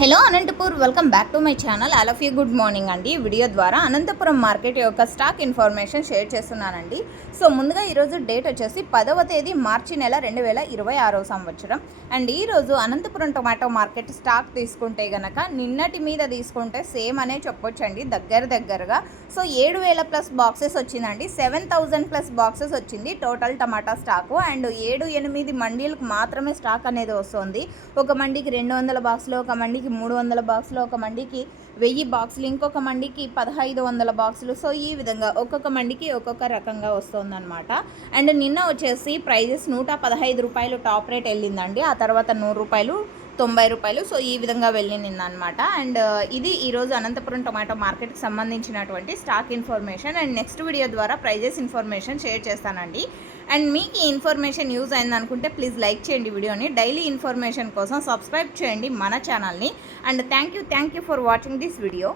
Hello Anantapur, welcome back to my channel. All of you good morning అండి. Video ద్వారా Anantapuram market యొక్క stock information share చేస్తున్నానండి. So ముందుగా ఈరోజు డేట్ వచ్చేసి 10వ తేదీ మార్చి నెల 2026 సంవత్సరం. అండ్ ఈరోజు అనంతపురం టొమాటో మార్కెట్ స్టాక్ తీసుకుంటే గనక నిన్నటి మీద తీసుకుంటే సేమ్ అనే చెప్పొచ్చండి, దగ్గరగా. సో 7,000+ బాక్సెస్ వచ్చిందండి, 7,000+ బాక్సెస్ వచ్చింది టోటల్ టమాటా స్టాకు. అండ్ 7-8 మండీలకు మాత్రమే స్టాక్ అనేది వస్తుంది. ఒక మండీకి 200 బాక్సులు, ఒక మండీకి 300 బాక్సులు, ఒక మండీకి 1000 బాక్సులు, ఇంకొక మండీకి 1500 బాక్సులు. సో ఈ విధంగా ఒక్కొక్క మండీకి ఒక్కొక్క రకంగా వస్తుందన్నమాట. అండ్ నిన్న వచ్చేసి ప్రైజెస్ 115 రూపాయలు టాప్ రేట్ వెళ్ళిందండి. ఆ తర్వాత 100 రూపాయలు, 90 రూపాయలు. సో ఈ విధంగా వెళ్ళిందనమాట. అండ్ ఇది ఈరోజు అనంతపురం టొమాటో మార్కెట్కి సంబంధించినటువంటి stock information. And next video ద్వారా ప్రైజెస్ ఇన్ఫర్మేషన్ షేర్ చేస్తానండి. అండ్ మీకు ఈ ఇన్ఫర్మేషన్ యూజ్ అయింది అనుకుంటే ప్లీజ్ లైక్ చేయండి వీడియోని. డైలీ ఇన్ఫర్మేషన్ కోసం సబ్స్క్రైబ్ చేయండి మన ఛానల్ని. And thank you for watching this video.